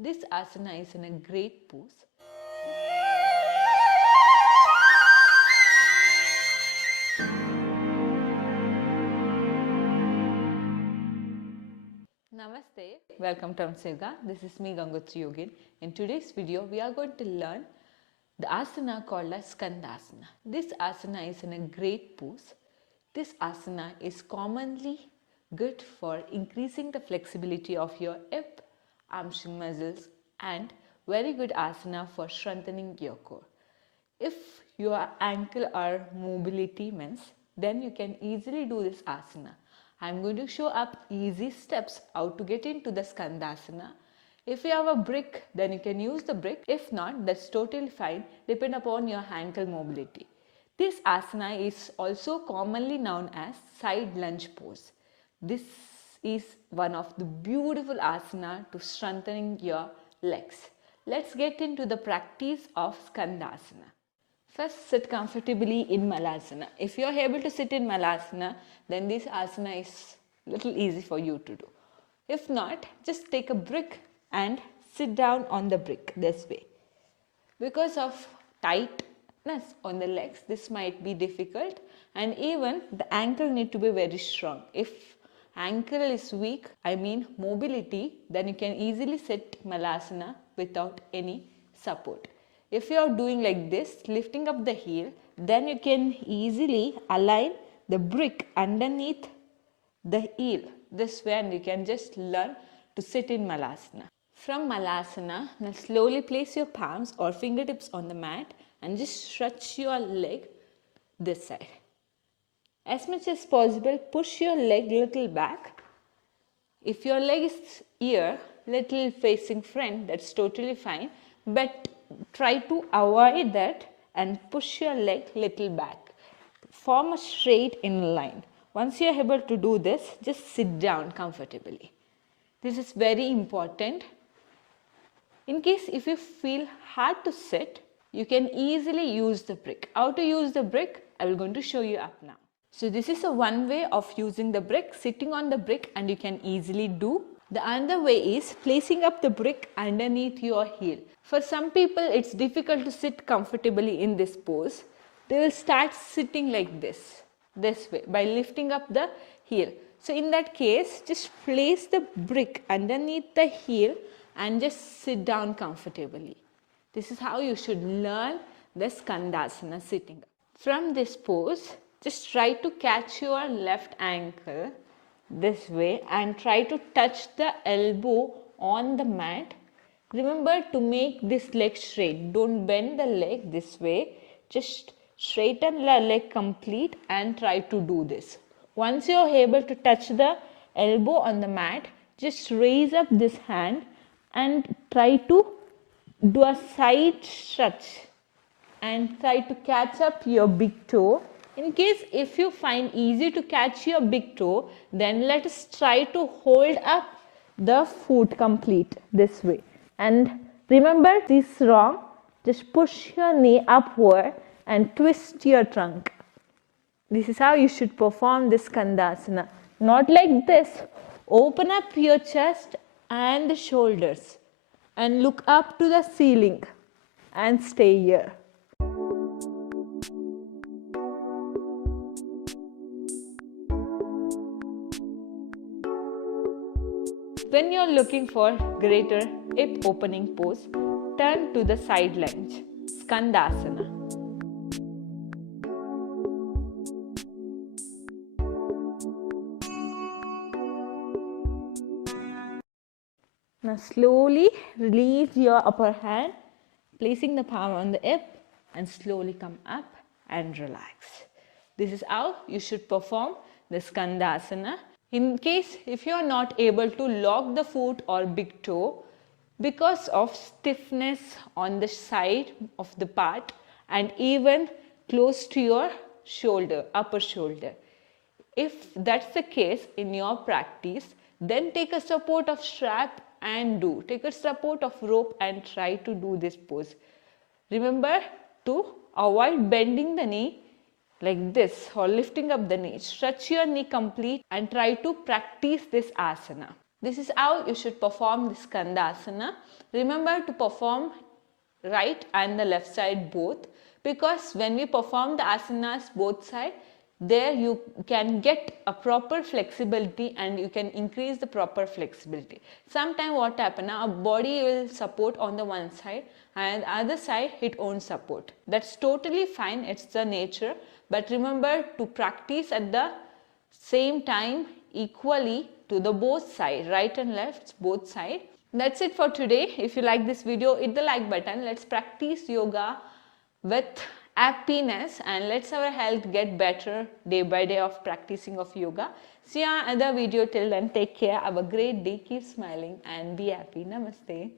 This asana is in a great pose. Namaste. Welcome to Hamsayoga. This is me Gangothri Yogin. In today's video, we are going to learn the asana called as Skandasana. This asana is in a great pose. This asana is commonly good for increasing the flexibility of your hip, hamstring muscles, and very good asana for strengthening your core. If your ankle or mobility means, then you can easily do this asana. I am going to show up easy steps how to get into the Skandasana. If you have a brick, then you can use the brick. If not, that's totally fine, depend upon your ankle mobility. This asana is also commonly known as side lunge pose. This is one of the beautiful asana to strengthening your legs. Let's get into the practice of Skandasana. First, sit comfortably in Malasana. If you are able to sit in Malasana, then this asana is little easy for you to do. If not, just take a brick and sit down on the brick this way. Because of tightness on the legs, this might be difficult, and even the ankle need to be very strong. If ankle is weak, mobility, then you can easily sit Malasana without any support. If you are doing like this, lifting up the heel, then you can easily align the brick underneath the heel this way, and you can just learn to sit in Malasana. From Malasana, now slowly place your palms or fingertips on the mat and just stretch your leg this side. As much as possible, push your leg little back. If your leg is here, little facing front, that's totally fine. But try to avoid that and push your leg little back. Form a straight in line. Once you are able to do this, just sit down comfortably. This is very important. In case if you feel hard to sit, you can easily use the brick. How to use the brick? I will going to show you up now. So this is a one way of using the brick, sitting on the brick, and you can easily do. The other way is placing up the brick underneath your heel. For some people, it's difficult to sit comfortably in this pose. They will start sitting like this way, by lifting up the heel. So in that case, just place the brick underneath the heel and just sit down comfortably. This is how you should learn the Skandasana sitting up. From this pose, just try to catch your left ankle this way and try to touch the elbow on the mat. Remember to make this leg straight. Don't bend the leg this way. Just straighten the leg complete and try to do this. Once you are able to touch the elbow on the mat, just raise up this hand and try to do a side stretch and try to catch up your big toe. In case if you find easy to catch your big toe, then let us try to hold up the foot complete this way. And remember this wrong, just push your knee upward and twist your trunk. This is how you should perform this Skandasana. Not like this. Open up your chest and the shoulders and look up to the ceiling and stay here. When you are looking for greater hip opening pose, turn to the side lunge, Skandasana. Now slowly release your upper hand, placing the palm on the hip, and slowly come up and relax. This is how you should perform the Skandasana. In case if you are not able to lock the foot or big toe because of stiffness on the side of the part and even close to your shoulder, upper shoulder. If that's the case in your practice, then take a support of strap and do. Take a support of rope and try to do this pose. Remember to avoid bending the knee like this or lifting up the knee. Stretch your knee complete and try to practice this asana. This is how you should perform this Skandasana. Remember to perform right and the left side both, because when we perform the asanas both sides, there you can get a proper flexibility and you can increase the proper flexibility. Sometimes what happens, our body will support on the one side and the other side it won't support. That's totally fine, it's the nature, but remember to practice at the same time equally to the both sides, right and left, both sides. That's it for today. If you like this video, hit the like button. Let's practice yoga with happiness and let's our health get better day by day of practicing of yoga. See you on another video. Till then, take care. Have a great day. Keep smiling and be happy. Namaste.